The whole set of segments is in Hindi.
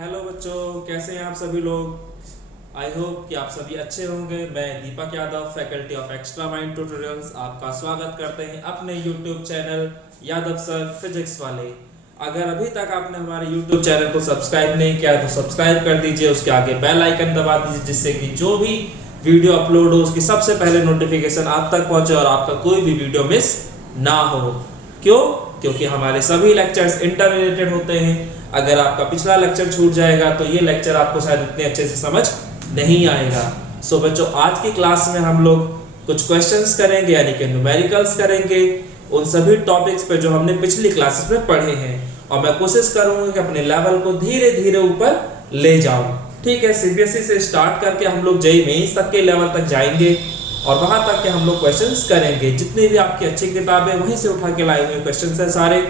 हेलो बच्चों, कैसे हैं आप सभी लोग। आई होप कि आप सभी अच्छे होंगे। मैं Deepak Yadav, faculty of extra mind tutorials, आपका स्वागत करते हैं अपने YouTube channel Yadav sir physics वाले। अगर अभी तक आपने हमारे यूट्यूब चैनल को सब्सक्राइब नहीं किया तो सब्सक्राइब कर दीजिए, उसके आगे बेल आइकन दबा दीजिए, जिससे कि जो भी वीडियो अपलोड हो उसकी सबसे पहले नोटिफिकेशन आप तक पहुंचे और आपका कोई भी वीडियो मिस ना हो। क्यों? क्योंकि हमारे सभी लेक्चर्स इंटर रिलेटेड होते हैं। अगर आपका पिछला लेक्चर छूट जाएगा तो ये लेक्चर आपको शायद इतने अच्छे से समझ नहीं आएगा। सो बच्चों, आज की क्लास में हम लोग कुछ क्वेश्चंस करेंगे, यानी कि न्यूमेरिकल्स करेंगे, उन सभी टॉपिक्स पे जो हमने पिछली क्लासेस में पढ़े हैं। और मैं कोशिश करूंगा कि अपने लेवल को धीरे धीरे ऊपर ले जाऊं। ठीक है, सीबीएसई से स्टार्ट करके हम लोग जेईई मेंस तक के लेवल तक जाएंगे और वहां तक के हम लोग क्वेश्चंस करेंगे। जितनी भी आपकी अच्छी किताबें वहीं से उठा के लाए हुए क्वेश्चंस हैं सारे।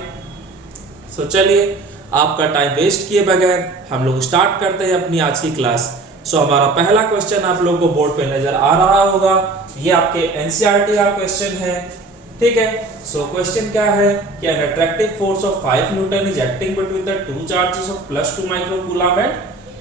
सो चलिए, आपका टाइम वेस्ट किए बगैर हम लोग स्टार्ट करते हैं अपनी आज की क्लास। सो हमारा पहला क्वेश्चन आप लोगों को बोर्ड पे नजर आ रहा होगा। ये आपके एनसीईआरटी का क्वेश्चन है। ठीक है, सो क्वेश्चन क्या है कि an attractive force of 5 Newton is acting between the two charges of +2 microcoulomb and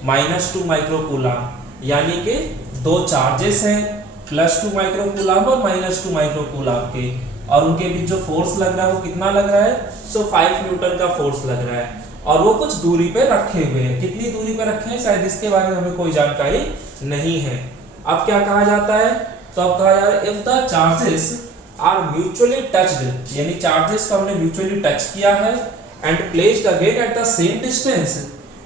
-2 microcoulomb. यानी कि दो चार्जेस हैं, +2 माइक्रोकूलम और -2 माइक्रोकूलम के, और उनके बीच जो फोर्स लग रहा है वो कितना लग रहा है? सो 5 न्यूटन का फोर्स लग रहा है और वो कुछ दूरी पे रखे हुए हैं। कितनी दूरी पे रखे हैं शायद इसके बारे में हमें कोई जानकारी नहीं है। अब क्या कहा जाता है? तो अब कहा जा रहा है if the charges are mutually touched, यानी चार्जेस को हमने म्यूचुअली टच किया है and placed again at the same distance,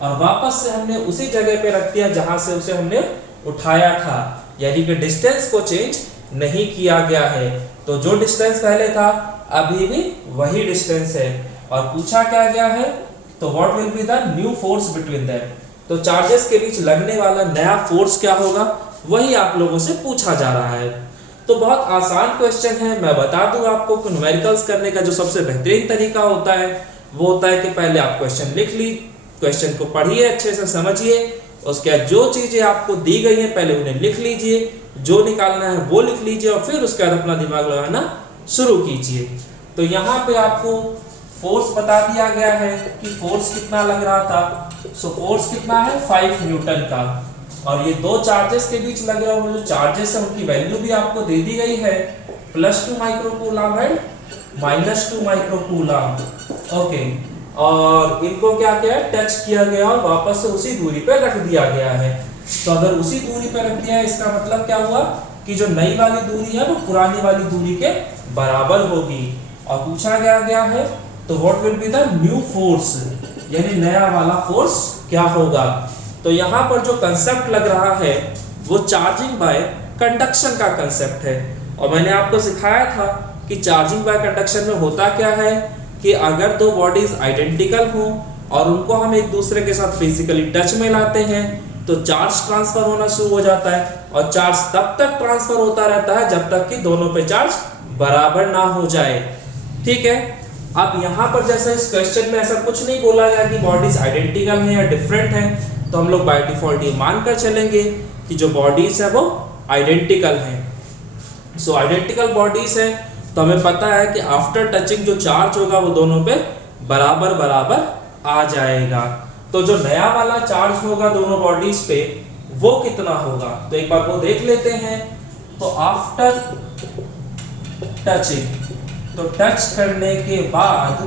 और वापस से हमने उसी जगह पे रख दिया जहां से उसे हमने उठाया था, यानी कि डिस्टेंस को चेंज नहीं किया गया है। तो जो डिस्टेंस पहले था अभी भी वही डिस्टेंस है। और पूछा क्या गया है? तो what will be the new force between them. तो चार्जेस के बीच लगने वाला नया फोर्स क्या होगा, वही आप लोगों से पूछा जा रहा है। तो बहुत आसान क्वेश्चन है। मैं बता दूं आपको कि न्यूमेरिकल्स करने का जो सबसे बेहतरीन तरीका होता है वो होता है कि पहले आप क्वेश्चन लिख ली, क्वेश्चन को पढ़िए, अच्छे से समझिए, उसके बाद जो चीजें आपको दी गई हैं पहले उन्हें लिख लीजिए, जो निकालना है वो लिख लीजिए और फिर उसके बाद अपना दिमाग लगाना शुरू कीजिए। तो यहाँ पे आपको फोर्स बता दिया गया है कि फोर्स कितना लग रहा था। सो फोर्स कितना है? 5 न्यूटन का, और ये दो चार्जेस के बीच लग रहा है। जो चार्जेस है उनकी वैल्यू भी आपको दे दी गई है, +2 माइक्रोकूलम एंड -2 माइक्रोकूलम। ओके, और इनको क्या किया? टच किया गया और वापस से उसी दूरी पे रख दिया गया है। तो अगर उसी दूरी पे रख दिया है, इसका मतलब क्या हुआ कि जो नई वाली दूरी है वो पुरानी वाली दूरी के बराबर होगी। और पूछा गया है तो what will be the new force, यानी नया वाला फोर्स क्या होगा। तो यहाँ पर जो कंसेप्ट लग रहा है वो चार्जिंग बाय कंडक्शन का कंसेप्ट है। और मैंने आपको सिखाया था कि चार्जिंग बाय कंडक्शन में होता क्या है कि अगर दो बॉडीज आइडेंटिकल हो और उनको हम एक दूसरे के साथ फिजिकली टच में लाते हैं तो चार्ज ट्रांसफर होना शुरू हो जाता है, और चार्ज तब तक ट्रांसफर होता रहता है जब तक कि दोनों पे चार्ज बराबर ना हो जाए। ठीक है, अब यहाँ पर जैसे इस क्वेश्चन में ऐसा कुछ नहीं बोला गया कि बॉडीज आइडेंटिकल हैं या डिफरेंट हैं, तो हम लोग बाय डिफॉल्ट ये मानकर चलेंगे कि जो बॉडीज है वो आइडेंटिकल हैं। सो आइडेंटिकल बॉडीज हैं तो हमें पता है कि आफ्टर टचिंग जो चार्ज होगा वो दोनों पे बराबर बराबर आ जाएगा। तो जो नया वाला चार्ज होगा दोनों बॉडीज पे वो कितना होगा, तो एक बार वो देख लेते हैं। तो आफ्टर टचिंग, तो टच करने के बाद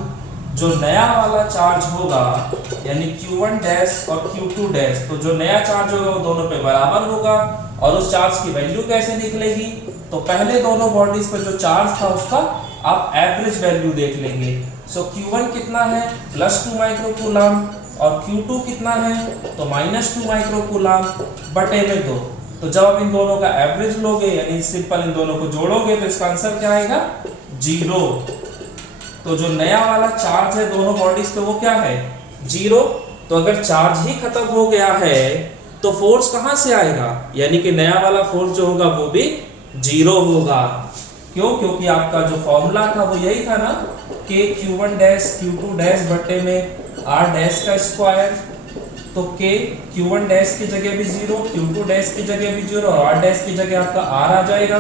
जो नया वाला चार्ज होगा यानी Q1 डैश और Q2 डैश, तो जो नया चार्ज होगा वो दोनों पे बराबर होगा। और उस चार्ज की वैल्यू कैसे निकलेगी? तो पहले दोनों बॉडीज पर जो चार्ज था उसका आप एवरेज वैल्यू देख लेंगे। सो Q1 कितना है? +2 माइक्रोकूलम, और Q2 कितना है? तो -2 माइक्रोकूलम बटे में 2। तो जब आप इन दोनों का एवरेज लोगे यानी सिंपल इन दोनों को जोड़ोगे तो इसका आंसर क्या आएगा? 0। तो जो नया वाला चार्ज है दोनों बॉडीज पे वो क्या है? 0। तो अगर चार्ज ही खत्म हो गया है तो फोर्स कहां से आएगा? यानी कि नया वाला फोर्स जो होगा वो भी 0 होगा। क्यों? क्योंकि आपका जो फॉर्मूला था वो यही था ना कि Q1 डैश Q2 डैश बटे में R डैश का स्क्वायर। तो K Q1 डैश की जगह भी 0, Q2 डैश की जगह भी 0 और R डैश की जगह आपका R आ जाएगा।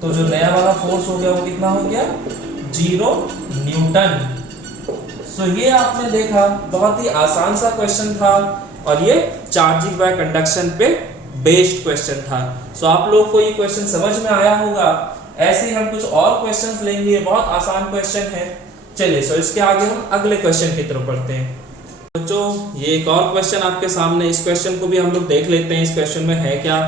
तो जो नया वाला फोर्स हो गया वो कितना हो गया? 0 न्यूटन। सो ये आपने देखा, बहुत ही आसान सा क्वेश्चन था। और ये चार्जिंग बाय कंडक्शन पे बेस्ड क्वेश्चन था। सो आप लोग को ये क्वेश्चन समझ में आया होगा। ऐसे ही हम कुछ और क्वेश्चंस लेंगे, बहुत आसान क्वेश्चन है। चलिए सो इसके आगे हम अगले क्वेश्चन की तरफ बढ़ते हैं। बच्चों ये एक और क्वेश्चन आपके सामने, इस क्वेश्चन को भी हम लोग देख लेते हैं इस क्वेश्चन में है क्या।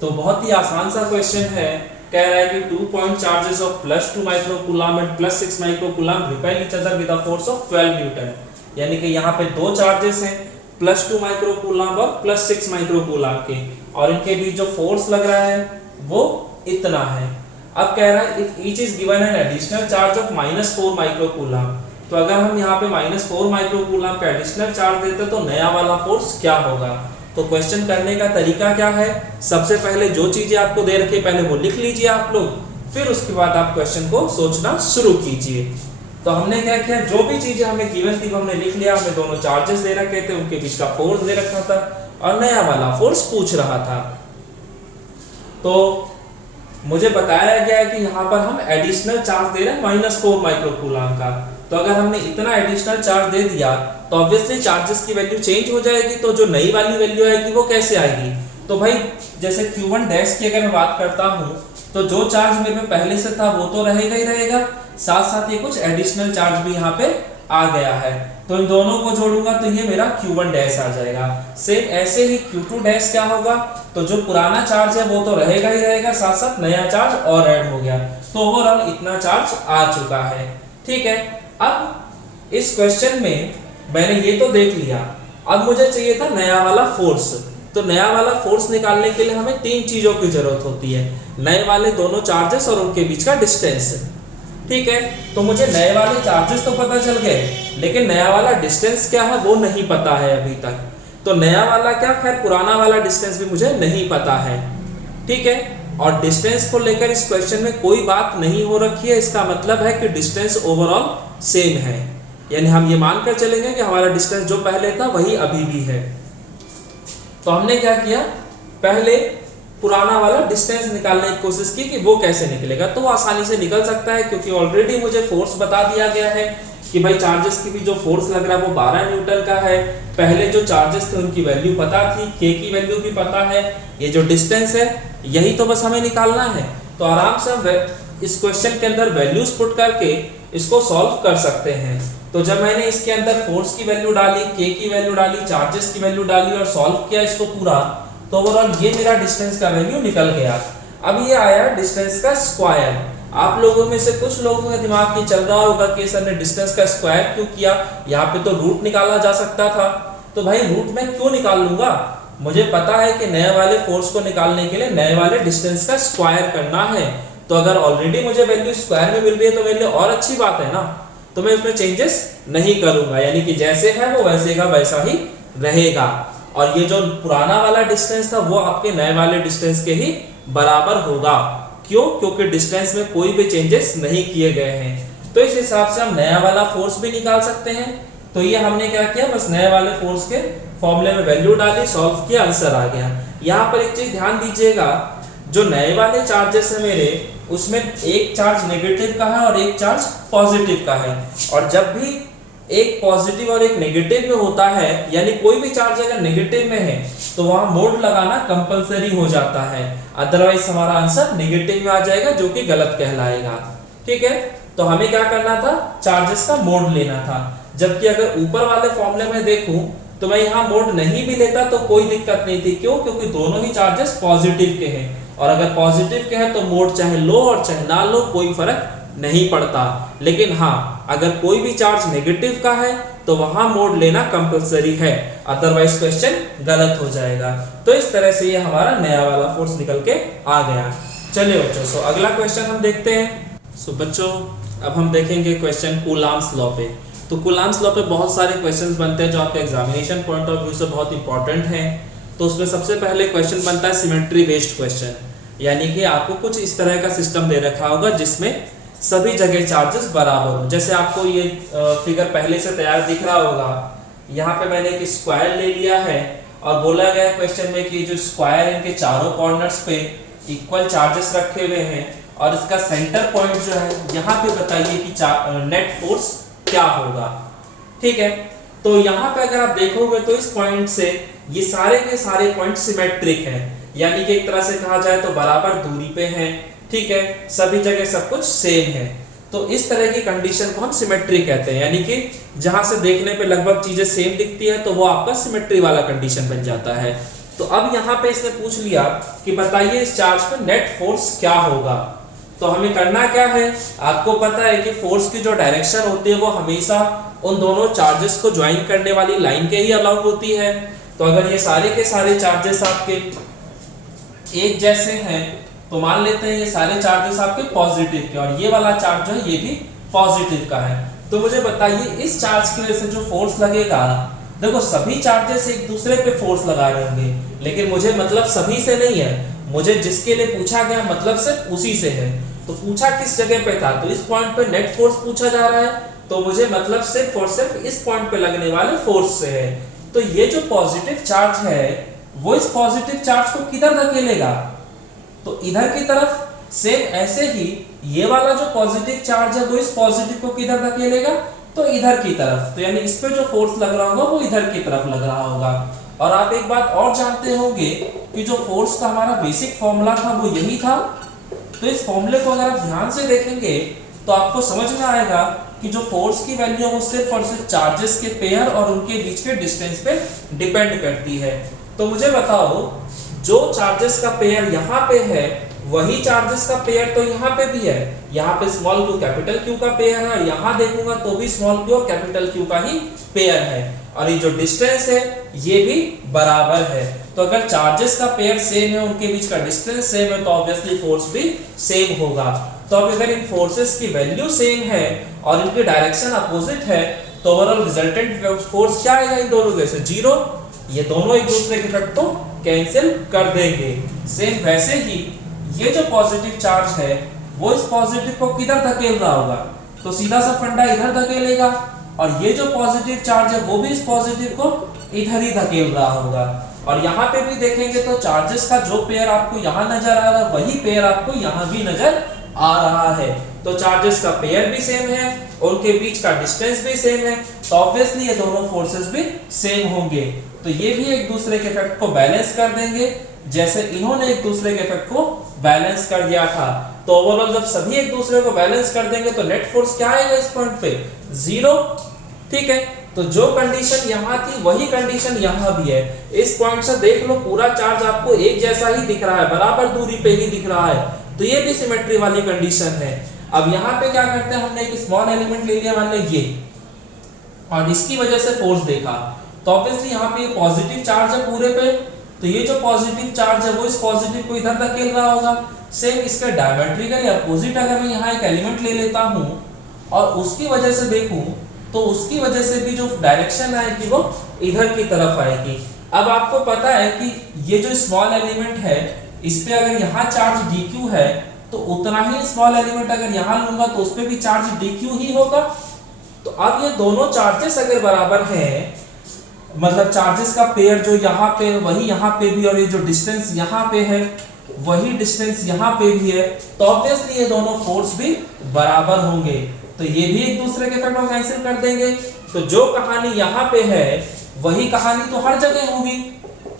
तो बहुत ही आसान सा क्वेश्चन है। कह रहा है कि 2 point charges of +2 microcoulomb and +6 microcoulomb repel each other with a force of 12 Newton. यानी कि यहाँ पे दो चार्जेस हैं, +2 माइक्रोकूलम और +6 माइक्रोकूलम के, और इनके बीच जो फोर्स लग रहा है वो इतना है। अब कह रहा है each is given an additional charge of -4 microcoulomb. तो अगर हम यहाँ पे -4 माइक्रोकूलम का एडिशनल चार्ज देते तो नया वाला फोर्स क्या होगा। तो क्वेश्चन करने का तरीका क्या है, सबसे पहले जो चीजें आपको दे रखी है पहले वो लिख लीजिए आप लोग, फिर उसके बाद आप क्वेश्चन को सोचना शुरू कीजिए। तो हमने क्या किया, जो भी चीजें हमें गिवन थी वो हमने लिख लिया। हमें दोनों चार्जेस दे रखे थे, उनके बीच का फोर्स दे रखा था और नया वाला फोर्स पूछ रहा था। तो मुझे बताया गया है कि यहाँ पर हम एडिशनल चार्ज दे रहे हैं -4 माइक्रोकूलम का। तो अगर हमने इतना एडिशनल चार्ज दे दिया तो ऑब्वियसली चार्जेस की वैल्यू चेंज हो जाएगी। तो जो नई वाली वैल्यू आएगी वो कैसे आएगी, तो भाई जैसे Q1 डैश की अगर मैं बात करता हूँ तो जो चार्ज मेरे में पहले से था वो तो रहेगा ही रहेगा, साथ साथ ये कुछ एडिशनल चार्ज भी यहाँ पे आ गया है। तो इन दोनों को जोड़ूंगा तो ये मेरा Q1 डैश आ जाएगा। सेम ऐसे ही Q2 डैश क्या होगा, तो जो पुराना चार्ज है वो तो रहेगा ही रहेगा, साथ साथ नया चार्ज और ऐड हो गया। तो ओवरऑल इतना चार्ज आ चुका है। ठीक है, अब इस क्वेश्चन में मैंने ये तो देख लिया, अब मुझे चाहिए था नया वाला फोर्स। तो नया वाला फोर्स निकालने के लिए हमें तीन चीजों की जरूरत होती है, नए वाले दोनों चार्जेस और उनके बीच का डिस्टेंस। ठीक है, तो मुझे नए वाले चार्जेस तो पता चल गए, लेकिन नया वाला डिस्टेंस क्या है वो नहीं पता है अभी तक। तो नया वाला क्या, खैर पुराना वाला डिस्टेंस भी मुझे नहीं पता है। ठीक है, और डिस्टेंस को लेकर इस क्वेश्चन में कोई बात नहीं हो रखी है, इसका मतलब है कि डिस्टेंस ओवरऑल सेम है। यानी हम ये मानकर चलेंगे कि हमारा डिस्टेंस जो पहले था वही अभी भी है। तो हमने क्या किया, पहले पुराना वाला डिस्टेंस निकालने की कोशिश की कि वो कैसे निकलेगा। तो वो आसानी से निकल सकता है क्योंकि ऑलरेडी मुझे फोर्स बता दिया गया है कि भाई चार्जेस की भी जो फोर्स लग रहा है वो 12 न्यूटन का है। पहले जो चार्जेस थे उनकी वैल्यू पता थी, के की वैल्यू भी पता है, ये जो डिस्टेंस है यही तो बस हमें निकालना है। तो आराम से हम इस क्वेश्चन के अंदर वैल्यूज पुट करके इसको सॉल्व कर सकते हैं। तो जब मैंने इसके अंदर फोर्स की वैल्यू डाली, के की वैल्यू डाली, चार्जेस की वैल्यू डाली और सॉल्व किया इसको पूरा, तो ओवरऑल ये मेरा डिस्टेंस का वैल्यू निकल गया। अब ये आया डिस्टेंस का स्क्वायर। आप लोगों में से कुछ लोगों के दिमाग में चल रहा होगा कि सर ने डिस्टेंस का स्क्वायर क्यों किया, यहाँ पे तो रूट निकाला जा सकता था। तो भाई रूट में क्यों निकाल लूंगा, मुझे पता है कि नए वाले फोर्स को निकालने के लिए नए वाले डिस्टेंस का स्क्वायर करना है। तो अगर ऑलरेडी मुझे वैल्यू स्क्वायर में मिल रही है तो मेरे लिए और अच्छी बात है ना, तो मैं उसमें चेंजेस नहीं करूंगा, यानी कि जैसे है वो वैसे का वैसा ही रहेगा। और ये जो पुराना वाला डिस्टेंस था वो आपके नए वाले डिस्टेंस के ही बराबर होगा। क्यों, क्योंकि डिस्टेंस में कोई भी चेंजेस नहीं किए गए हैं। तो इस हिसाब से हम नया वाला फोर्स भी निकाल सकते हैं। तो ये हमने क्या किया, बस नए वाले फोर्स के फॉर्मूले में वैल्यू डाली, सॉल्व किया, आंसर आ गया। यहाँ पर एक चीज ध्यान दीजिएगा, जो नए वाले चार्जेस है मेरे, उसमें एक चार्ज नेगेटिव का है और एक चार्ज पॉजिटिव का है। और जब भी एक पॉजिटिव और एक नेगेटिव में होता है, यानी कोई भी चार्ज अगर नेगेटिव में है तो वहां मोड लगाना कंपलसरी हो जाता है, अदरवाइज हमारा आंसर नेगेटिव में आ जाएगा जो कि गलत कहलाएगा। ठीक है, तो हमें क्या करना था, चार्जेस का मोड लेना था। जबकि अगर ऊपर वाले फॉर्मूले में देखूं तो मैं यहाँ मोड नहीं भी लेता तो कोई दिक्कत नहीं थी। क्यों, क्योंकि दोनों ही चार्जेस पॉजिटिव के हैं, और अगर पॉजिटिव के हैं तो मोड चाहे लो और चाहे ना लो कोई फर्क नहीं पड़ता। लेकिन हाँ, अगर कोई भी चार्ज नेगेटिव का है तो वहां मोड लेना कंपलसरी है, अदरवाइज क्वेश्चन गलत हो जाएगा। तो इस तरह से ये हमारा नया वाला फोर्स निकल के आ गया। चलिए बच्चों, सो अगला क्वेश्चन हम देखते हैं। सो बच्चों अब हम देखेंगे क्वेश्चन कूलम्ब्स लॉ पे। तो कूलम्ब्स लॉ पे बहुत सारे क्वेश्चंस बनते हैं जो आपके एग्जामिनेशन पॉइंट ऑफ व्यू से बहुत इंपॉर्टेंट हैं। तो उसमें सबसे पहले क्वेश्चन बनता है सिमेट्री बेस्ड क्वेश्चन, यानी कि आपको कुछ इस तरह का सिस्टम दे रखा होगा जिसमें सभी जगह चार्जेस बराबर हो। जैसे आपको ये फिगर पहले से तैयार दिख रहा होगा, यहाँ पे मैंने एक स्क्वायर ले लिया है और बोला गया है क्वेश्चन में कि जो स्क्वायर इनके चारों कॉर्नर्स पे इक्वल चार्जेस रखे हुए हैं और इसका सेंटर पॉइंट जो है यहाँ पे बताइए कि नेट फोर्स क्या होगा। ठीक है, तो यहाँ पे अगर आप देखोगे तो इस पॉइंट से ये सारे के सारे पॉइंट सिमेट्रिक हैं, यानी कि एक तरह से कहा जाए तो बराबर दूरी पे हैं, ठीक है, सभी जगह सब कुछ सेम है। तो इस तरह की कंडीशन को हम सिमेट्री कहते हैं, यानी कि जहां से देखने पे लगभग चीजें सेम दिखती है तो वो आपका सिमेट्री वाला कंडीशन बन जाता है। तो अब यहाँ पे इसने पूछ लिया कि बताइए इस चार्ज पे नेट फोर्स क्या होगा। तो हमें करना क्या है, आपको पता है कि फोर्स की जो डायरेक्शन होती है वो हमेशा उन दोनों चार्जेस को ज्वाइन करने वाली लाइन के ही अलाउ होती है। तो अगर ये सारे के सारे चार्जेस आपके एक जैसे हैं तो मान लेते हैं ये सारे चार्जेस आपके पॉजिटिव के, और ये वाला चार्ज जो है ये भी पॉजिटिव का है। तो मुझे बताइए इस चार्ज की वजह से जो फोर्स लगेगा, देखो सभी चार्जेस एक दूसरे पे फोर्स लगा रहे होंगे, लेकिन मुझे मतलब सभी से नहीं है, मुझे जिसके लिए पूछा गया मतलब सिर्फ उसी से है। तो पूछा किस जगह पे था, तो इस पॉइंट पे नेट फोर्स पूछा जा रहा है, तो मुझे मतलब सिर्फ और सिर्फ इस पॉइंट पे लगने वाले फोर्स से है। तो ये जो पॉजिटिव चार्ज है वो इस पॉजिटिव चार्ज को किधर धकेलेगा, तो इधर की तरफ। सेम ऐसे ही ये वाला जो पॉजिटिव चार्ज है वो इस पॉजिटिव को किधर धकेलेगा, तो इधर की तरफ। तो यानी इस पे जो फोर्स लग रहा होगा वो इधर की तरफ लग रहा होगा। और आप एक बात और जानते होंगे कि जो फोर्स का हमारा बेसिक फॉर्मूला था वो यही था। तो इस फॉर्मूले को अगर आप ध्यान से देखेंगे तो आपको समझ में आएगा कि जो फोर्स की वैल्यू है वो सिर्फ और सिर्फ चार्जेस के पेयर और उनके बीच के डिस्टेंस पे डिपेंड करती है। तो मुझे बताओ जो चार्जेस का पेयर यहाँ पे है वही चार्जेस का पेयर तो यहाँ पे भी है। यहाँ पे स्मॉल क्यू कैपिटल क्यू का पेयर है, और यहाँ देखूंगा तो भी स्मॉल क्यू और कैपिटल क्यू का ही पेयर है, और ये जो डिस्टेंस है ये भी बराबर है। तो अगर चार्जेस का पेयर सेम है, उनके बीच का डिस्टेंस सेम है, तो ऑब्वियसली फोर्स भी सेम होगा। तो अब अगर इन फोर्सेस की वैल्यू सेम है और इनकी डायरेक्शन अपोजिट है तो ओवरऑल रिजल्टेंट फोर्स क्या आएगा इन दोनों में से, जीरो। ये दोनों एक दूसरे के इफेक्ट को कैंसिल कर देंगे। सेम वैसे ही ये जो पॉजिटिव चार्ज है वो इस पॉजिटिव को किधर धकेल रहा होगा, तो सीधा सा फंडा इधर धकेलेगा, और ये जो पॉजिटिव चार्ज है वो भी इस पॉजिटिव को इधर ही धकेल रहा होगा। और यहाँ पे भी देखेंगे तो चार्जेस का जो पेयर आपको यहाँ नजर आ रहा है वही पेयर आपको यहाँ भी नजर आ रहा है। तो चार्जेस का पेयर भी सेम है, उनके बीच का डिस्टेंस भी सेम है, तो ऑब्वियसली ये दोनों फोर्सेस भी सेम होंगे। तो ये भी एक दूसरे के इफेक्ट को बैलेंस कर देंगे, जैसे इन्होंने एक दूसरे के इफेक्ट को बैलेंस कर दिया था। तो ओवरऑल जब सभी एक दूसरे को बैलेंस कर देंगे तो नेट फोर्स क्या आएगा इस पॉइंट पे, जीरो। ठीक है, तो जो कंडीशन यहाँ थी वही कंडीशन यहाँ भी है। इस पॉइंट से देख लो पूरा चार्ज आपको एक जैसा ही दिख रहा है, बराबर दूरी पे ही दिख रहा है, तो ये भी सिमेट्री वाली कंडीशन है। अब यहाँ पे क्या करते हैं, हमने एक स्मॉल एलिमेंट ले लिया, मान लो ये, और इसकी वजह से फोर्स देखा, तो ऑब्वियसली यहाँ पे पॉजिटिव चार्ज है पूरे पे, तो ये जो पॉजिटिव चार्ज है वो इस पॉजिटिव को इधर धकेल रहा होगा। सेम इसके डायमेट्रिकली अपोजिट अगर मैं यहाँ एक एलिमेंट ले लेता हूँ और उसकी वजह से देखूं तो उसकी वजह से भी जो डायरेक्शन आएगी वो इधर की तरफ आएगी। अब आपको पता है कि ये जो स्मॉल एलिमेंट है इस पे अगर यहाँ चार्ज dq है तो उतना ही स्मॉल एलिमेंट अगर यहाँ लूंगा तो उस पे भी चार्ज dq ही होगा। तो अब ये दोनों चार्जेस अगर बराबर हैं, मतलब चार्जेस का पेयर जो यहाँ पे वही यहाँ पे भी, और ये जो डिस्टेंस यहाँ पे है वही डिस्टेंस यहाँ पे भी है, तो ऑब्वियसली ये दोनों फोर्स भी बराबर होंगे। तो ये भी एक दूसरे के इफेक्ट को कैंसिल कर देंगे। तो जो कहानी यहाँ पे है वही कहानी तो हर जगह होगी।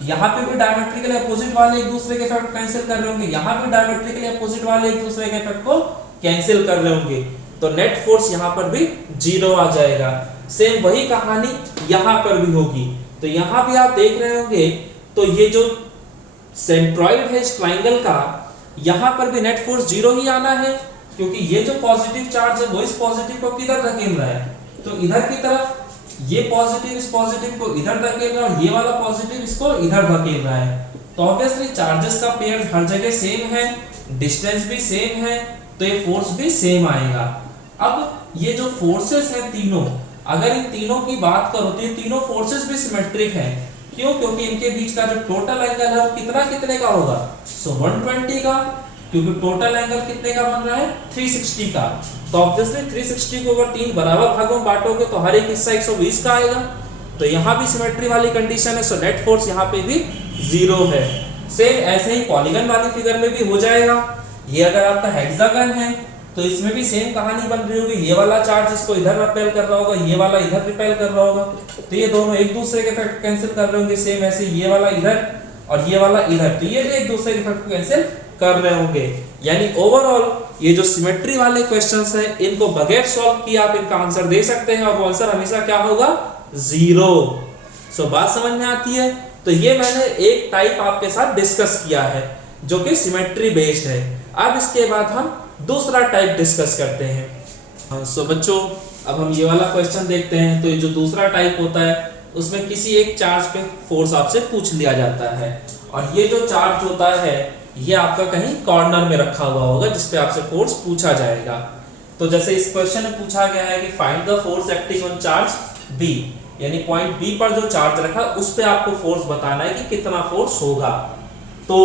यहाँ पे भी डायमेट्रिकली अपोजिट वाले एक दूसरे के इफेक्ट कैंसिल कर रहे होंगे, यहाँ पे डायमेट्रिकली अपोजिट वाले एक दूसरे के इफेक्ट को कैंसिल कर रहे होंगे, तो नेट फोर्स यहाँ पर भी जीरो आ जाएगा। सेम वही कहानी यहाँ पर भी होगी। तो यहाँ भी आप देख रहे होंगे तो ये जो सेंट्रॉइड है इस ट्राइंगल का, यहाँ पर भी नेट फोर्स जीरो ही आना है, क्योंकि ये जो पॉजिटिव चार्ज है वो इस पॉजिटिव को किधर धकेल रहा है, तो इधर की तरफ। ये पॉजिटिव इस पॉजिटिव को इधर धकेल रहा है और ये वाला पॉजिटिव इसको इधर धकेल रहा है। तो ऑब्वियसली चार्जेस का पेयर हर जगह सेम है, डिस्टेंस भी सेम है, तो ये फोर्स भी सेम आएगा। अब ये जो फोर्सेस हैं तीनों, अगर इन तीनों की बात करो तो ये तीनों फोर्सेस भी सिमेट्रिक हैं। क्यों? क्योंकि इनके बीच का जो टोटल एंगल है वो कितने का होगा, सो 120 का, क्योंकि टोटल एंगल कितने का बन रहा है, 360 का। तो ऑब्वियसली 360 को अगर तीन बराबर भागों में बांटोगे तो हर एक हिस्सा 120 का आएगा। तो यहाँ भी सिमेट्री वाली कंडीशन है, सो नेट फोर्स यहाँ पे भी जीरो है। सेम ऐसे ही पॉलीगन वाली फिगर में भी हो जाएगा। ये अगर आपका हेक्सागन है तो इसमें भी सेम कहानी बन रही होगी, ये वाला चार्ज इसको इधर रिपेल कर रहा होगा, ये वाला इधर रिपेल कर रहा होगा, तो ये दोनों एक दूसरे के इफेक्ट कैंसिल कर रहे होंगे। सेम ऐसे ये वाला इधर और ये वाला इधर, तो ये भी एक दूसरे के इफेक्ट को कैंसिल कर रहे होंगे। यानी ओवरऑल ये जो सिमेट्री वाले क्वेश्चंस है इनको बगैर सॉल्व किए आप इनका आंसर दे सकते हैं और वो आंसर हमेशा क्या होगा, 0। सो बात समझ में आती है। तो ये मैंने एक टाइप आपके साथ डिस्कस किया है जो कि सिमेट्री बेस्ड है। अब इसके बाद हम दूसरा टाइप डिस्कस करते हैं। सो बच्चों अब हम ये वाला क्वेश्चन देखते हैं। तो ये जो दूसरा टाइप होता है उसमें किसी एक चार्ज पे फोर्स आपसे पूछ लिया जाता है और ये जो चार्ज होता है ये आपका कहीं कॉर्नर में रखा हुआ होगा जिस पे आपसे फोर्स पूछा जाएगा। तो जैसे इस क्वेश्चन में पूछा गया है कि find the force acting on charge B, यानी पॉइंट B पर जो चार्ज रखा उस पे आपको फोर्स बताना है कि कितना फोर्स होगा। तो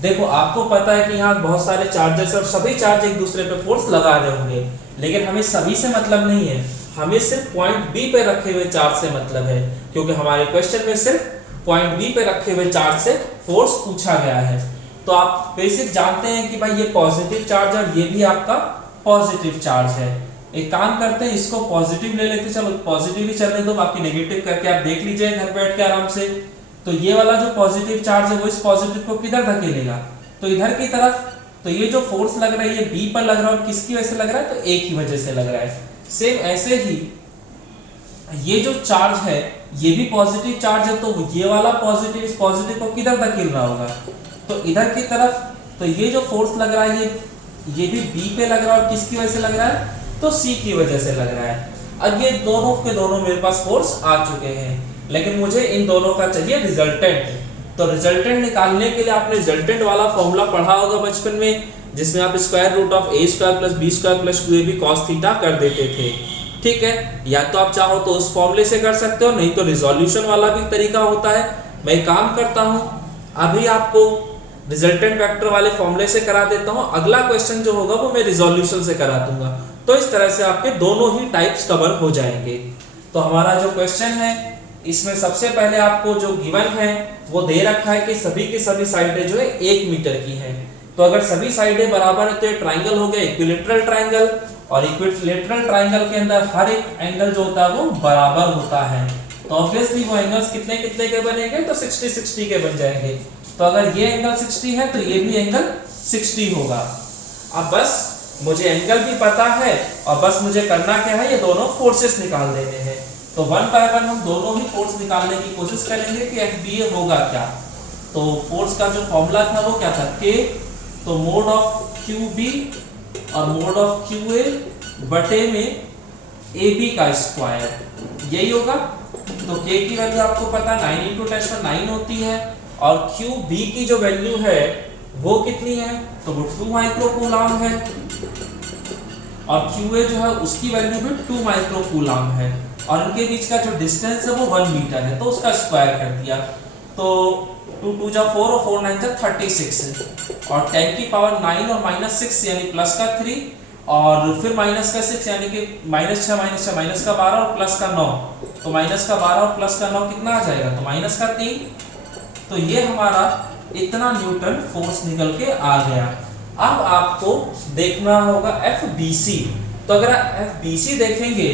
देखो आपको पता है कि यहाँ बहुत सारे चार्जेस और सभी चार्ज एक दूसरे पे फोर्स लगा रहे होंगे, लेकिन हमें सभी से मतलब नहीं है, हमें सिर्फ पॉइंट B पे रखे हुए चार्ज से मतलब है, क्योंकि हमारे क्वेश्चन में सिर्फ पॉइंट B पे रखे हुए चार्ज से फोर्स पूछा गया है। तो आप बेसिक जानते हैं कि भाई ये पॉजिटिव चार्ज और ये भी आपका पॉजिटिव चार्ज है। एक काम करते हैं, इसको पॉजिटिव ले लेते, चलो पॉजिटिव ही चलने दो, बाकी नेगेटिव करके आप देख लीजिए घर बैठ के आराम से। तो ये वाला जो पॉजिटिव चार्ज है वो इस पॉजिटिव को किधर धकेलेगा, तो इधर की तरफ। तो ये जो फोर्स लग रहा है ये B पर लग रहा है और किसकी वजह से लग रहा है, तो A की वजह से लग रहा है। सेम ऐसे ही ये जो चार्ज है ये भी पॉजिटिव चार्ज है, तो ये वाला पॉजिटिव इस पॉजिटिव को किधर धकेल रहा होगा, तो इधर की तरफ। तो ये जो फोर्स लग रहा है ये भी B पे लग रहा है और किसकी वजह से लग रहा है, तो C की वजह से लग रहा है। अब ये दोनों के दोनों मेरे पास फोर्स आ चुके हैं, लेकिन मुझे इन दोनों का चाहिए रिजल्टेंट। तो रिजल्टेंट निकालने के लिए आपने रिजल्टेंट वाला फॉर्मूला पढ़ा होगा बचपन में, जिसमें आप square root of a square plus b square plus 2ab cos theta कर देते थे। ठीक है, या तो आप चाहो तो उस फॉर्मूले से कर सकते हो, नहीं तो रिजोल्यूशन वाला भी तरीका होता है। मैं काम करता हूं, अभी आपको रिजल्टेंट वेक्टर वाले फॉर्मूले से करा देता हूं, अगला क्वेश्चन जो होगा वो मैं रिजोल्यूशन से करा दूंगा। तो इस तरह से आपके दोनों ही टाइप्स कवर हो जाएंगे। तो हमारा जो क्वेश्चन है इसमें सबसे पहले आपको जो गिवन है वो दे रखा है कि सभी की सभी साइडें जो है 1 मीटर की हैं। तो अगर सभी साइडें बराबर है तो ये ट्राइंगल हो गया इक्विलैटरल ट्राइंगल, और इक्विलैटरल ट्राइंगल के अंदर हर एक एंगल जो होता है वो बराबर होता है। तो ऑब्वियसली वो एंगल्स कितने कितने के बनेंगे, तो 60-60 के बन जाएंगे। तो अगर ये एंगल 60 है तो ये भी एंगल 60 होगा। अब बस मुझे एंगल भी पता है और बस मुझे करना क्या है, ये दोनों फोर्सेस निकाल देने हैं। तो 1 बाय 1 हम दोनों ही फोर्स निकालने की कोशिश करेंगे कि FBA होगा क्या। तो फोर्स का जो फॉर्मूला था वो क्या था, K, तो मोड ऑफ QB और मोड ऑफ QA बटे में AB का स्क्वायर, यही होगा। तो K की वैल्यू आपको पता 9 × 10⁹ होती है और QB की जो वैल्यू है वो कितनी है, तो वो 2 माइक्रोकूलम है और QA जो है उसकी वैल्यू भी 2 माइक्रोकूलम है और इनके बीच का जो डिस्टेंस है वो 1 मीटर है, तो उसका स्क्वायर कर दिया। तो 2 × 2 = 4 और 4 × 9 = 36 और 10 की पावर 9 और -6 यानी प्लस का 3 और फिर माइनस का 6 यानी कि -6 -6 माइनस का 12 और प्लस का 9, तो माइनस का 12 और प्लस का 9 कितना आ जाएगा, तो माइनस का 3। तो ये हमारा इतना न्यूटन फोर्स निकल के आ गया। अब आपको देखना होगा FBC। तो अगर आप FBC देखेंगे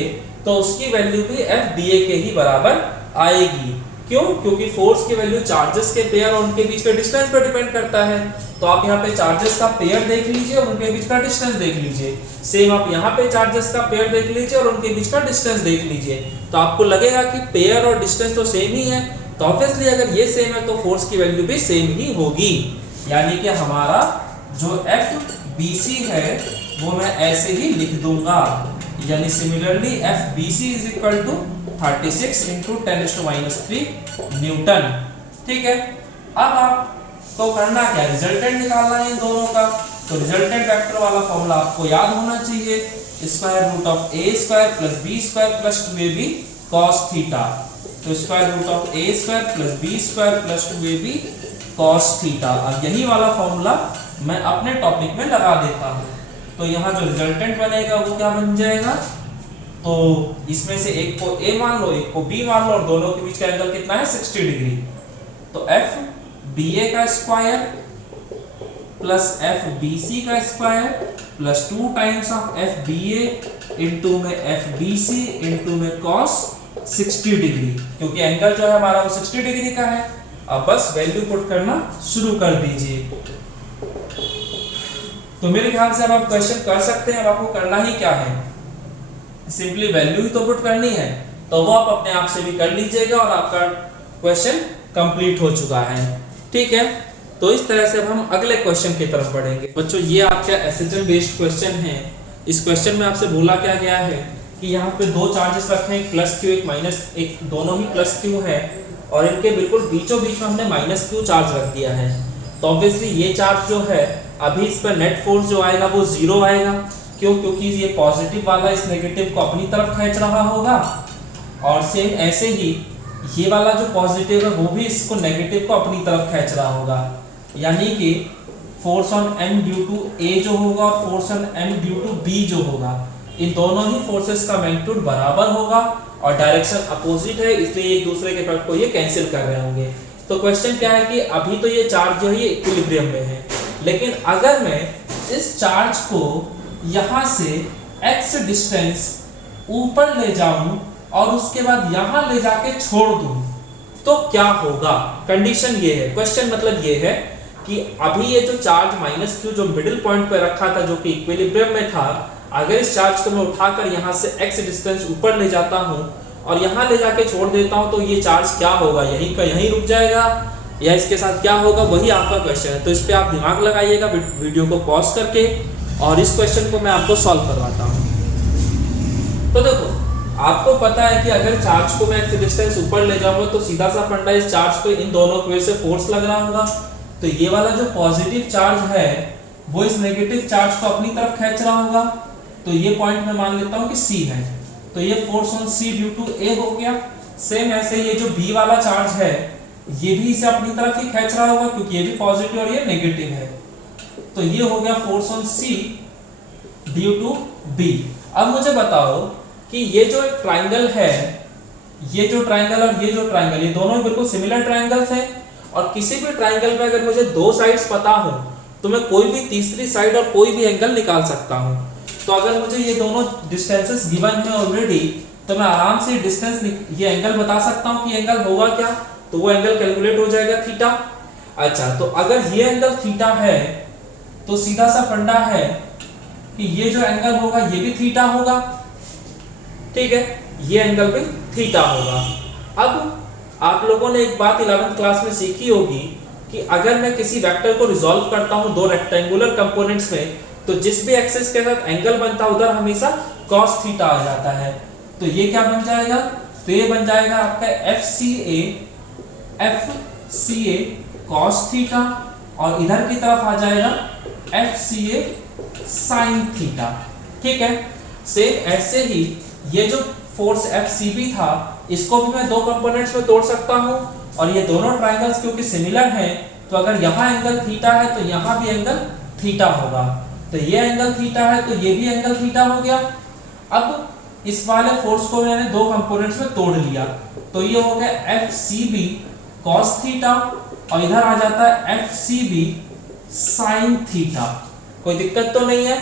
तो उसकी वैल्यू भी FBA के ही बराबर आएगी। क्यों, क्योंकि फोर्स की वैल्यू चार्जेस के पेयर और उनके बीच के डिस्टेंस पर डिपेंड करता है। तो आप यहाँ पे चार्जेस का पेयर देख लीजिए और उनके बीच का डिस्टेंस देख लीजिए। सेम आप यहाँ पे चार्जेस का पेयर देख लीजिए और उनके बीच का डिस्टेंस देख लीजिए, तो आपको लगेगा कि पेयर और डिस्टेंस तो सेम ही है। तो ऑब्वियसली अगर ये सेम है तो फोर्स की वैल्यू भी सेम ही होगी। यानी कि हमारा जो FBC है वो मैं ऐसे ही लिख दूंगा, यानी सिमिलरली FBC = 36 × 10⁻³ न्यूटन। ठीक है, अब आपको करना क्या, रिजल्टेंट निकालना है इन दोनों का। तो रिजल्टेंट वेक्टर वाला फॉर्मूला आपको याद होना चाहिए, √A² + B² + 2AB cos theta. तो √A² + B² + 2AB cos theta. अब यही वाला फॉर्मूला मैं अपने टॉपिक में लगा देता हूँ। तो यहाँ जो रिजल्टेंट बनेगा वो क्या बन जाएगा, तो इसमें से एक को A मान लो, एक को B मान लो और दोनों के बीच का एंगल कितना है, 60 डिग्री। तो FBA का square plus F B C का square plus 2 times of F B A into में एफ बी सी इंटू में कॉस 60 डिग्री, क्योंकि एंगल जो है हमारा वो 60 डिग्री का है। अब बस वैल्यू पुट करना शुरू कर दीजिए। तो मेरे ख्याल से अब आप क्वेश्चन कर सकते हैं। अब आपको करना ही क्या है, सिंपली वैल्यू ही तो पुट करनी है, तो वो आप अपने आप से भी कर लीजिएगा और आपका क्वेश्चन कंप्लीट हो चुका है। ठीक है, तो इस तरह से अब हम अगले क्वेश्चन की तरफ बढ़ेंगे। बच्चों ये आपका एसएचएम बेस्ड क्वेश्चन है। इस क्वेश्चन में आपसे बोला क्या गया है कि यहाँ पे दो चार्जेस रखे हैं, प्लस क्यू एक माइनस एक, दोनों ही प्लस क्यू है और इनके बिल्कुल बीचों बीच में हमने माइनस क्यू चार्ज रख दिया है। तो ऑब्वियसली ये चार्ज जो है अभी इस पर नेट फोर्स जो आएगा वो जीरो आएगा। क्यों? क्योंकि ये पॉजिटिव वाला इस नेगेटिव को अपनी तरफ खींच रहा होगा और सेम ऐसे ही ये वाला जो पॉजिटिव है वो भी इसको नेगेटिव को अपनी तरफ खींच रहा होगा। यानी कि force on M due to A जो होगा और force on M due to B जो होगा, इन दोनों ही फोर्सेस का मैग्नीट्यूड बराबर होगा और डायरेक्शन अपोजिट है, इसलिए एक दूसरे के इफेक्ट को ये कैंसिल कर रहे होंगे। तो क्वेश्चन क्या है कि अभी तो ये चार्ज जो है ये इक्विलिब्रियम में है, लेकिन अगर मैं इस चार्ज को यहाँ से x डिस्टेंस ऊपर ले जाऊं और उसके बाद यहाँ ले जाके छोड़ दूं तो क्या होगा। कंडीशन ये है, क्वेश्चन मतलब ये है कि अभी ये जो चार्ज माइनस क्यू जो मिडिल पॉइंट पे रखा था जो कि इक्विलिब्रियम में था, अगर इस चार्ज को मैं उठाकर यहाँ से x डिस्टेंस ऊपर ले जाता हूँ और यहाँ ले जाके छोड़ देता हूँ तो ये चार्ज क्या होगा, यहीं का यहीं रुक जाएगा या इसके साथ क्या होगा, वही आपका क्वेश्चन है। तो इस पे आप दिमाग लगाइएगा वीडियो को पॉज करके और इस क्वेश्चन को मैं आपको सॉल्व करवाता हूँ। तो देखो आपको पता है कि अगर चार्ज को मैं x डिस्टेंस ऊपर ले जाऊंगा तो सीधा सा फंडा इस चार्ज पे इन दोनों की वजह से फोर्स लग रहा होगा। तो ये वाला जो पॉजिटिव चार्ज है वो इस नेगेटिव चार्ज को अपनी तरफ खींच रहा होगा। तो ये पॉइंट मैं मान लेता हूँ कि C है, तो ये force on C due to A हो गया। सेम ऐसे ये जो B वाला चार्ज है ये भी इसे अपनी तरफ ही खींच रहा होगा क्योंकि ये भी पॉजिटिव और ये नेगेटिव है। तो ये हो गया force on C due to B। अब मुझे बताओ कि ये जो एक ट्राइंगल है, ये जो ट्राइंगल और ये जो ट्राइंगल, ये दोनों बिल्कुल सिमिलर ट्राइंगल्स हैं और किसी भी ट्राइंगल पे अगर मुझे दो साइड्स पता हो तो मैं कोई भी तीसरी साइड और कोई भी एंगल निकाल सकता हूं। तो अगर मुझे ये दोनों डिस्टेंसेस गिवन है ऑलरेडी तो मैं आराम से डिस्टेंस ये एंगल बता सकता हूं कि एंगल होगा क्या, तो वो एंगल कैलकुलेट हो जाएगा थीटा। अच्छा, तो अगर ये एंगल थीटा है तो सीधा सा फंडा है कि ये जो एंगल होगा ये भी थीटा होगा। ठीक है, ये एंगल भी थीटा होगा। अब आप लोगों ने एक बात 11th क्लास में सीखी होगी कि अगर मैं किसी वेक्टर को रिजॉल्व करता हूं दो रेक्टेंगुलर कंपोनेंट्स में तो जिस भी एक्सिस के साथ एंगल बनता है उधर हमेशा cos थीटा आ जाता है। तो ये क्या बन जाएगा, तो ये बन जाएगा आपका FCA cos थीटा और इधर की तरफ आ जाएगा FCA sin थीटा। ठीक है, सेम ऐसे ही ये जो फोर्स FCB था इसको भी मैं दो कंपोनेंट्स में तोड़ सकता हूं और ये दोनों ट्रायंगल्स क्योंकि सिमिलर हैं तो अगर यहाँ एंगल थीटा है तो यहाँ भी एंगल थीटा होगा। तो ये एंगल थीटा है तो ये भी एंगल थीटा हो गया। अब इस वाले फोर्स को मैंने दो कंपोनेंट्स में तोड़ लिया तो ये हो गया FCB cos थीटा और इधर आ जाता है FCB sin थीटा। कोई दिक्कत तो नहीं है।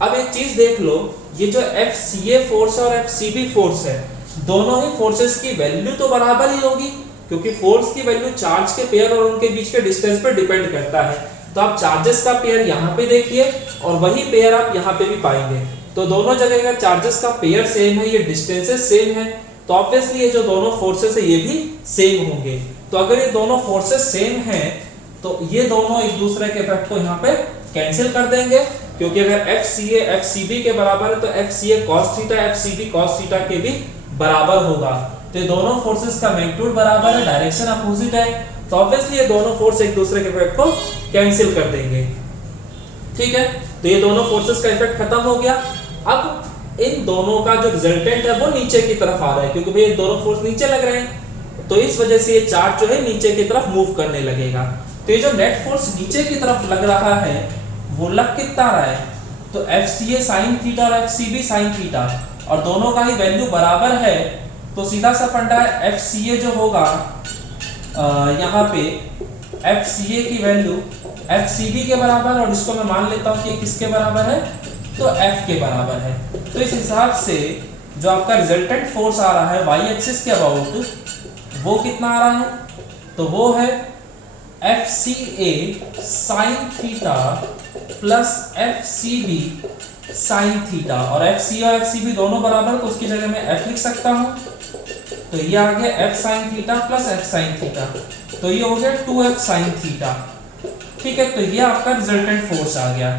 अब एक चीज देख लो, ये जो FCA फोर्स और FCB फोर्स है दोनों ही फोर्सेस की वैल्यू तो बराबर ही होगी क्योंकि फोर्स की वैल्यू चार्ज के पेयर और उनके बीच के डिस्टेंस पर डिपेंड करता है। तो आप चार्जेस का पेयर यहाँ पे देखिए और वही पेयर आप यहाँ पे भी पाएंगे। तो दोनों जगह का चार्जेस का पेयर सेम है, ये डिस्टेंसेस सेम है, तो ऑब्वियसली ये जो दोनों फोर्सेस है ये भी सेम होंगे। तो अगर ये दोनों फोर्सेस सेम हैं तो ये दोनों एक दूसरे के इफेक्ट को यहाँ पे कैंसिल कर देंगे क्योंकि अगर FCA FCB के बराबर है तो FCA cos theta FCB cos theta के भी बराबर होगा। तो ये दोनों फोर्सेस का मैग्नीट्यूड बराबर है, डायरेक्शन अपोजिट है, तो ऑब्वियसली ये दोनों फोर्स एक दूसरे के इफेक्ट को कैंसिल कर देंगे। ठीक है, तो ये दोनों फोर्सेस का इफेक्ट खत्म हो गया। अब इन दोनों का जो रिजल्टेंट है वो नीचे की तरफ आ रहा है क्योंकि ये दोनों फोर्स नीचे लग रहे हैं तो इस वजह से ये चार्ज जो है नीचे की तरफ मूव करने लगेगा। तो ये जो नेट फोर्स नीचे की तरफ लग रहा है वो लग कितना रहा है, तो FCA sin थीटा और FCB sin थीटा और दोनों का ही वैल्यू बराबर है तो सीधा सा फंडा है FCA जो होगा यहाँ पे एफ सी ए की वैल्यू एफ सी बी के बराबर, और इसको मैं मान लेता हूँ कि किसके बराबर है, तो एफ के बराबर है। तो इस हिसाब से जो आपका रिजल्टेंट फोर्स आ रहा है वाई एक्सिस के अबाउट, वो कितना आ रहा है, तो वो है F C A sine theta plus F C B sine theta, और एफ सी और एफ सी बी दोनों बराबर, तो उसकी जगह मैं एफ लिख सकता हूँ। तो ये आ गया F sine theta plus F sine theta, तो ये हो गया 2f साइन थीटा। ठीक है, तो ये आपका रिजल्टेंट फोर्स आ गया।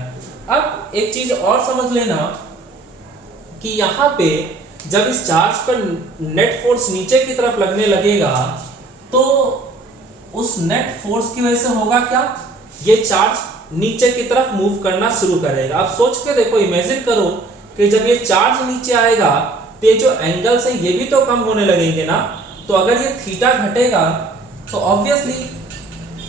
अब एक चीज और समझ लेना कि यहाँ पे जब इस चार्ज पर नेट फोर्स नीचे की तरफ लगने लगेगा, तो उस नेट फोर्स की वजह से होगा क्या, ये चार्ज नीचे की तरफ मूव करना शुरू करेगा। अब सोच के देखो, इमेजिन करो कि जब ये चार्ज नीचे आएगा तो ये जो एंगल्स है ये भी तो कम होने लगेंगे ना। तो अगर ये थीटा घटेगा तो ऑब्वियसली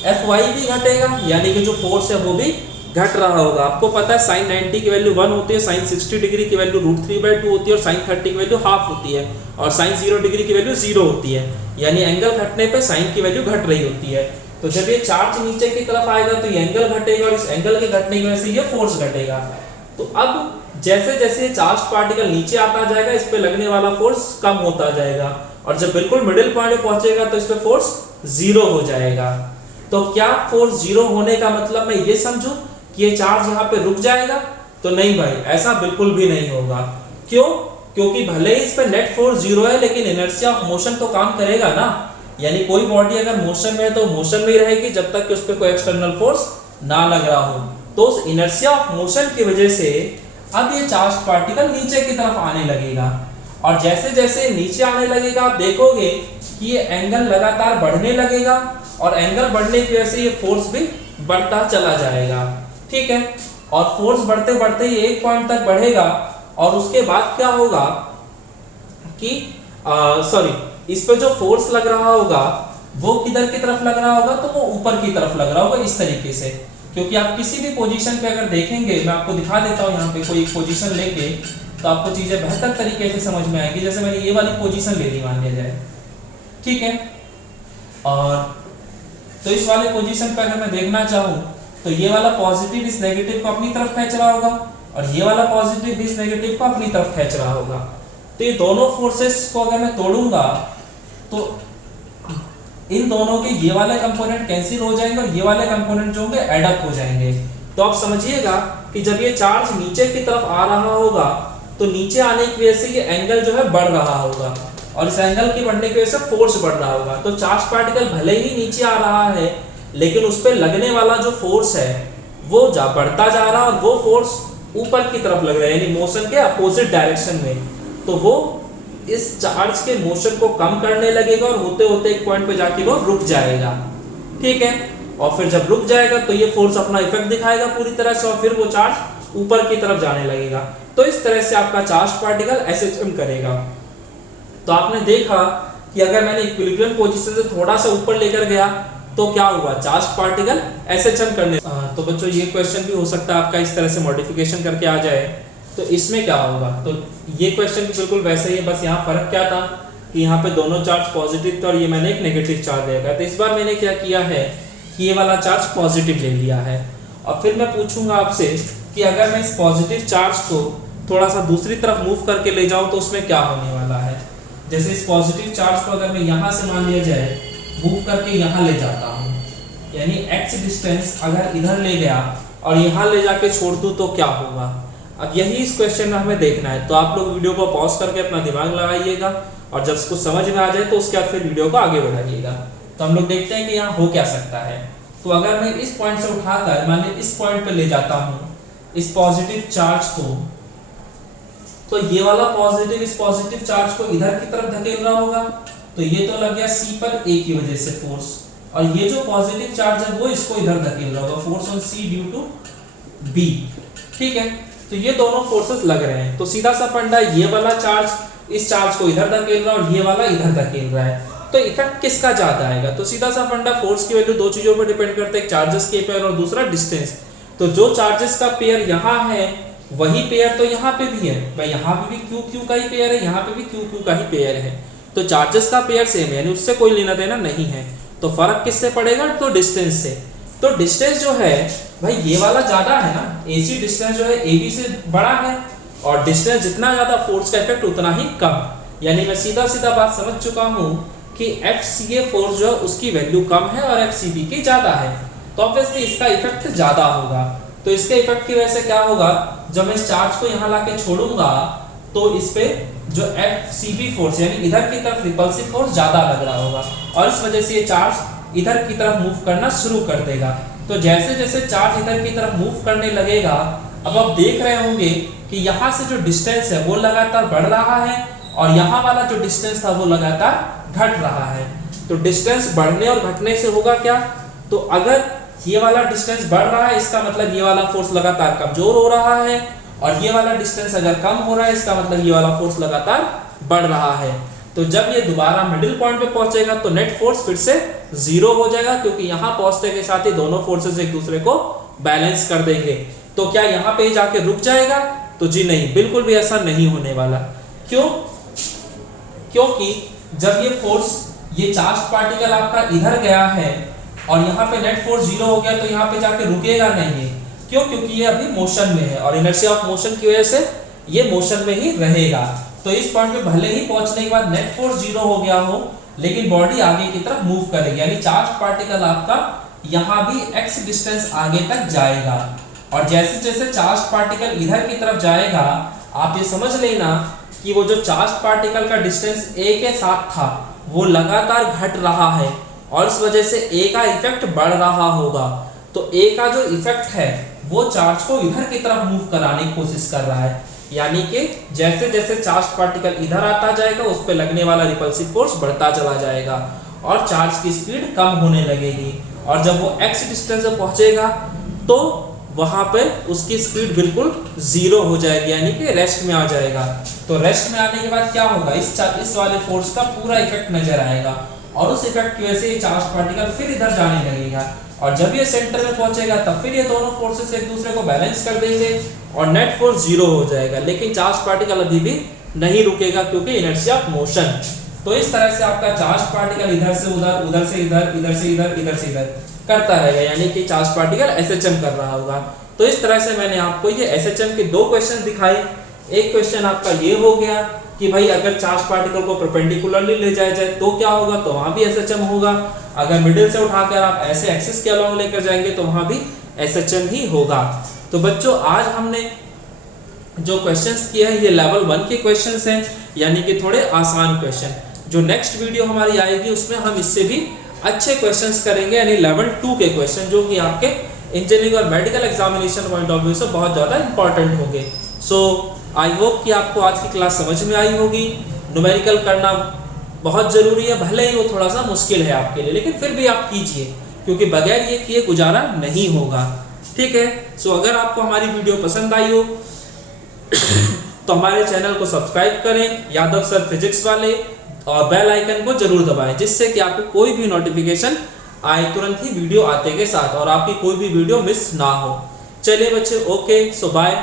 एफ वाई भी घटेगा, यानी कि जो फोर्स है वो भी घट रहा होगा। आपको पता है साइन 90 की वैल्यू 1 होती है, साइन 60 डिग्री की वैल्यू √3/2 होती है, और साइन 30 की वैल्यू हाफ होती है, और साइन 0 डिग्री की वैल्यू 0 होती है, यानी एंगल घटने पे साइन की वैल्यू घट रही होती है। तो जब ये चार्ज नीचे की तरफ आएगा तो ये एंगल घटेगा, और इस एंगल के घटने की वजह से ये फोर्स घटेगा। तो अब जैसे जैसे चार्ज पार्टिकल नीचे आता जाएगा, इस पे लगने वाला फोर्स कम होता जाएगा, और जब बिल्कुल मिडिल पॉइंट पे पहुंचेगा तो इस पे फोर्स 0 हो जाएगा। तो क्या फोर्स 0 होने का मतलब मैं ये समझूं कि ये चार्ज यहाँ पे रुक जाएगा? तो नहीं भाई, ऐसा बिल्कुल भी नहीं होगा। क्यों? क्योंकि भले ही इस पे नेट फोर्स 0 है, लेकिन इनर्शिया ऑफ मोशन तो काम करेगा ना। यानी कोई बॉडी अगर मोशन में है तो मोशन में ही रहेगी जब तक कि उस पे कोई एक्सटर्नल फोर्स ना लग रहा हो। तो उस इनर्शिया ऑफ मोशन की वजह से अब ये चार्ज पार्टिकल नीचे की तरफ आने लगेगा, और जैसे जैसे नीचे आने लगेगा आप देखोगे कि ये एंगल लगातार बढ़ने लगेगा, और एंगल बढ़ने की वजह से ये फोर्स भी बढ़ता चला जाएगा। ठीक है, और फोर्स बढ़ते बढ़ते ये एक पॉइंट तक बढ़ेगा, और उसके बाद क्या होगा कि इस पे जो फोर्स लग रहा होगा वो किधर की तरफ लग रहा होगा, तो वो ऊपर की तरफ लग रहा होगा, इस तरीके से। क्योंकि आप किसी भी पोजीशन पे अगर देखेंगे, मैं आपको दिखा देता हूँ यहाँ पे कोई एक पोजीशन लेके, तो आपको चीजें बेहतर तरीके से समझ में आएगी। जैसे मैंने ये वाली पोजीशन ले ली मान लिया जाए, ठीक है, और तो इस वाले पोजीशन पे अगर मैं देखना चाहूँ तो ये वाला पॉजिटिव इस नेगेटिव को अपनी तरफ खींच रहा होगा, और ये वाला पॉजिटिव इस नेगेटिव को अपनी तरफ खींच रहा होगा। तो ये दोनों फोर्सेस को अगर मैं तोड़ूंगा तो इन दोनों के ये वाले कंपोनेंट कैंसिल हो जाएंगे, और ये वाले कंपोनेंट जो होंगे एड अप हो जाएंगे। तो आप समझिएगा कि जब ये चार्ज नीचे की तरफ आ रहा होगा तो नीचे आने की वजह से ये एंगल जो है बढ़ रहा होगा, और इस एंगल की बढ़ने की वजह से फोर्स बढ़ रहा होगा। तो चार्ज पार्टिकल भले ही नीचे आ रहा है, लेकिन उस पर लगने वाला जो फोर्स है वो बढ़ता जा रहा है, और वो फोर्स ऊपर की तरफ लग रहा है, यानी मोशन के अपोजिट डायरेक्शन में। तो वो इस चार्ज के मोशन को कम करने लगेगा, और होते होते एक पॉइंट पे जाके वो रुक जाएगा। ठीक है, और फिर जब रुक जाएगा तो ये फोर्स अपना इफेक्ट दिखाएगा पूरी तरह से, और फिर वो चार्ज ऊपर की तरफ जाने लगेगा। तो इस तरह से आपका चार्ज पार्टिकल एसएचएम करेगा। तो आपने देखा कि अगर मैंने इक्विलिब्रियम पोजीशन से थोड़ा सा ऊपर लेकर गया तो क्या हुआ, चार्ज पार्टिकल एसएचएम करने। तो बच्चों ये क्वेश्चन भी हो सकता है आपका इस तरह से मॉडिफिकेशन करके आ जाए, तो इसमें क्या होगा। तो ये क्वेश्चन भी बिल्कुल वैसे ही है, बस यहाँ फर्क क्या था कि यहाँ पे दोनों चार्ज पॉजिटिव थे और ये मैंने एक नेगेटिव चार्ज दिया था। तो इस बार मैंने क्या किया है कि ये वाला चार्ज पॉजिटिव ले लिया है, और फिर मैं पूछूंगा आपसे कि अगर मैं इस पॉजिटिव चार्ज को थोड़ा सा दूसरी तरफ मूव करके ले जाऊं तो उसमें क्या होने वाला है। जैसे इस पॉजिटिव चार्ज को अगर मैं यहाँ से मान लिया जाए मूव करके यहाँ ले जाता हूँ, यानी x डिस्टेंस अगर इधर ले गया और यहाँ ले जाके छोड़ दूँ तो क्या होगा। अब यही इस क्वेश्चन में हमें देखना है। तो आप लोग वीडियो को पॉज करके अपना दिमाग लगाइएगा, और जब उसको समझ में आ जाए तो उसके बाद फिर वीडियो को आगे बढ़ाइएगा। तो हम लोग देखते हैं कि यहाँ हो क्या सकता है। तो अगर मैं इस पॉइंट से उठाकर मान ली इस पॉइंट पे ले जाता हूँ इस पॉजिटिव चार्ज को, तो ये वाला पॉजिटिव इस पॉजिटिव चार्ज को इधर की तरफ धकेल रहा होगा, तो ये तो लग गया C पर A की वजह से फोर्स, और ये जो पॉजिटिव चार्ज है वो इसको इधर धकेल रहा होगा, force on C due to B। ठीक है, तो ये दोनों फोर्सेस लग रहे हैं। तो सीधा सा फंडा, ये वाला चार्ज इस चार्ज को इधर धकेल रहा है और ये वाला इधर धकेल रहा है, तो इफेक्ट किसका ज्यादा आएगा। तो सीधा सा फंडा, फोर्स की वैल्यू दो चीजों पर डिपेंड करता है, एक चार्जेस के पेयर और दूसरा डिस्टेंस। तो जो चार्जेस का पेयर यहाँ है वही पेयर तो यहाँ पे भी है, भाई यहाँ पे भी क्यू क्यू का ही पेयर है, यहाँ पे भी क्यू क्यू का ही पेयर है। तो चार्जेस का पेयर सेम है, यानी उससे कोई लेना देना नहीं है। तो फर्क किससे पड़ेगा, तो डिस्टेंस से। तो डिस्टेंस जो है भाई ये वाला ज्यादा है ना, AC डिस्टेंस जो है AB से बड़ा है, और डिस्टेंस जितना ज्यादा फोर्स का इफेक्ट उतना ही कम। यानी मैं सीधा सीधा बात समझ चुका हूं कि FCA फोर्स जो है उसकी वैल्यू कम है और FCB की ज्यादा है, तो ऑब्वियसली इसका इफेक्ट ज्यादा होगा। तो इसके इफेक्ट की वजह से क्या होगा, जब मैं इस चार्ज को यहाँ लाके छोड़ूंगा तो इस पे जो FCB फोर्स यानी इधर की तरफ रिपल्सिव फोर्स ज्यादा लग रहा होगा, और इस वजह से ये चार्ज इधर की तरफ मूव करना शुरू कर देगा। तो जैसे जैसे चार्ज इधर की तरफ मूव करने लगेगा, अब आप देख रहे होंगे कि यहाँ से जो डिस्टेंस है वो लगातार बढ़ रहा है, और यहाँ वाला जो डिस्टेंस था वो लगातार घट रहा है। तो डिस्टेंस बढ़ने और घटने से होगा क्या, तो अगर ये वाला डिस्टेंस बढ़ रहा है इसका मतलब ये वाला फोर्स लगातार कमजोर हो रहा है, और ये वाला डिस्टेंस अगर कम हो रहा है इसका मतलब ये वाला फोर्स लगातार बढ़ रहा है। तो जब ये दोबारा मिडिल पॉइंट पे पहुंचेगा तो नेट फोर्स फिर से 0 हो जाएगा, क्योंकि यहाँ पहुंचने के साथ ही दोनों फोर्सेस एक दूसरे को बैलेंस कर देंगे। तो क्या यहाँ पे जाके रुक जाएगा, तो जी नहीं, बिल्कुल भी ऐसा नहीं होने वाला। क्यों, क्योंकि जब ये फोर्स, ये चार्ज पार्टिकल आपका इधर गया है और यहाँ पे नेट फोर्स 0 हो गया, तो यहाँ पे जाके रुकेगा नहीं है। क्यों, क्योंकि ये अभी मोशन में है, और इनर्शिया ऑफ मोशन की वजह से ये मोशन में ही रहेगा। तो इस पॉइंट पे भले ही पहुंचने के बाद नेट फोर्स 0 हो गया हो, लेकिन बॉडी आगे की तरफ मूव करेगी, यानी चार्ज पार्टिकल आपका यहाँ भी x डिस्टेंस आगे तक जाएगा। और जैसे जैसे चार्ज पार्टिकल इधर की तरफ जाएगा, आप ये समझ लेना कि वो जो चार्ज पार्टिकल का डिस्टेंस a के साथ था वो लगातार घट रहा है, और इस वजह से A का इफेक्ट बढ़ रहा होगा। तो A का जो इफेक्ट है वो चार्ज को इधर की तरफ मूव कराने की कोशिश कर रहा है, यानी कि जैसे जैसे चार्ज पार्टिकल इधर आता जाएगा उस पे लगने वाला रिपल्सिव फोर्स बढ़ता चला जाएगा, और चार्ज की स्पीड कम होने लगेगी। और जब वो x डिस्टेंस पे पहुंचेगा तो वहां पे उसकी स्पीड बिल्कुल 0 हो जाएगी, यानी कि रेस्ट में आ जाएगा। तो रेस्ट में आने के बाद क्या होगा, इस वाले फोर्स का पूरा इफेक्ट नजर आएगा, और उस इफेक्ट की वजह से चार्ज पार्टिकल फिर इधर जाने लगेगा, और जब ये सेंटर में पहुंचेगा तब फिर ये दोनों फोर्सेस एक दूसरे को बैलेंस कर देंगे और नेट फोर्स 0 हो जाएगा। लेकिन चार्ज पार्टिकल अभी भी नहीं रुकेगा, क्योंकि इनर्शिया ऑफ मोशन। तो इस तरह से आपका चार्ज पार्टिकल इधर से उधर, उधर से इधर, इधर से इधर, इधर से इधर करता रहेगा, यानी कि चार्ज पार्टिकल SHM कर रहा होगा। तो इस तरह से मैंने आपको ये SHM के 2 क्वेश्चन दिखाए। एक क्वेश्चन आपका ये हो गया कि भाई अगर चार्ज पार्टिकल को परपेंडिकुलरली ले जाया जाए तो क्या होगा, तो वहां भी SHM होगा। अगर मिडिल से उठाकर आप ऐसे एक्सिस के अलोंग लेकर जाएंगे तो वहां भी SHM ही होगा। तो बच्चों आज हमने जो क्वेश्चंस किए हैं ये लेवल 1 के क्वेश्चंस हैं, यानी कि थोड़े आसान क्वेश्चन। जो नेक्स्ट वीडियो हमारी आएगी उसमें हम इससे भी अच्छे क्वेश्चंस करेंगे, यानी लेवल 2 के क्वेश्चन, जो कि आपके इंजीनियरिंग और medical examination point of view से बहुत ज़्यादा इंपॉर्टेंट होंगे। सो आई होप कि आपको आज की क्लास समझ में आई होगी। न्यूमेरिकल करना बहुत ज़रूरी है, भले ही वो थोड़ा सा मुश्किल है आपके लिए, लेकिन फिर भी आप कीजिए, क्योंकि बगैर ये किए गुजारा नहीं होगा। ठीक है, सो अगर आपको हमारी वीडियो पसंद आई हो तो हमारे चैनल को सब्सक्राइब करें, यादव सर फिजिक्स वाले, और बेल आइकन को जरूर दबाएं, जिससे कि आपको कोई भी नोटिफिकेशन आए तुरंत ही वीडियो आते के साथ, और आपकी कोई भी वीडियो मिस ना हो। चलिए बच्चे, ओके, सो बाय।